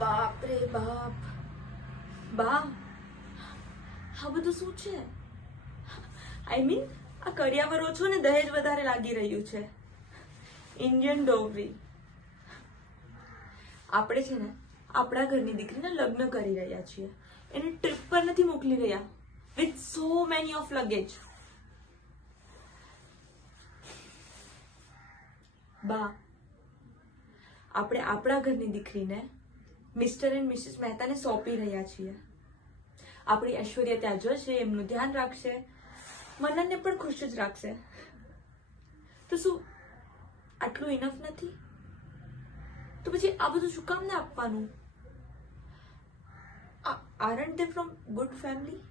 બાપ રે બાપ, બા આ બધું શું છે? આઈ મીન આ કરિયાવર ઓછો ને દહેજ વધારે લાગી રહ્યું છે. ઇન્ડિયન ડોવરી. આપણે છે ને આપણા ઘરની દીકરીને લગ્ન કરી રહ્યા છીએ, એને ટ્રીપ પર નથી મોકલી રહ્યા with so many of luggage. બા આપણે આપણા ઘરની દીકરીને મિસ્ટર એન્ડ મિસિસ મહેતાને સોંપી રહ્યા છીએ. આપણી ઐશ્વર્યા ત્યાં જશે, એમનું ધ્યાન રાખશે, મનનને પણ ખુશ જ રાખશે. તો શું આટલું ઇનફ નથી? તો પછી આ બધું શું કામ ને આપવાનું? Aren't they from good family?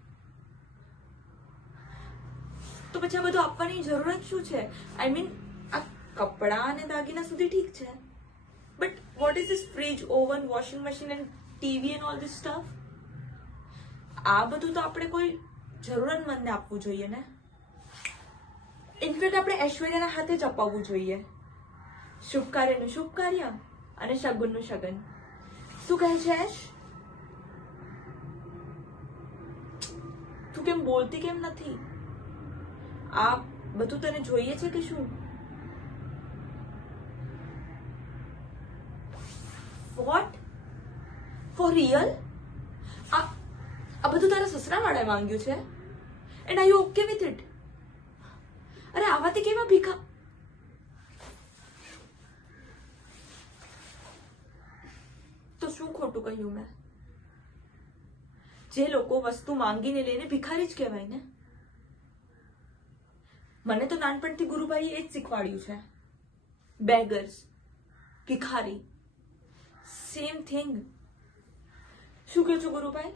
તો પછી આ બધું આપવાની જરૂરત શું છે? આઈ મીન આ કપડા અને દાગીના સુધી ઠીક છે, but what is this fridge, oven, washing machine and TV and all this stuff? આ બધું તો આપણે કોઈ જરૂરતમંદને આપવું જોઈએ ને. ઇનફેક્ટ આપણે ઐશ્વર્યાના હાથે જ અપાવવું જોઈએ. શુભ કાર્યનું શુભ કાર્ય અને શગુનનું શગન. શું કહે છે એશ? તું કેમ બોલતી કેમ નથી? આ બધું તને જોઈએ છે કે શું? વોટ? For real? આ બધું તારા સસરાવાળાએ માંગ્યું છે? And are you okay with it? અરે આવાથી કેવા ભીખા? તો શું ખોટું કહ્યું મેં? જે લોકો વસ્તુ માંગીને લઈને ભિખારી જ કહેવાય ને. મને તો નાનપણથી ગુરુભાઈએ એ જ શીખવાડ્યું છે. બેગર્સ, ભિખારી, સેમ થિંગ. શું કહો છો ગુરુભાઈ?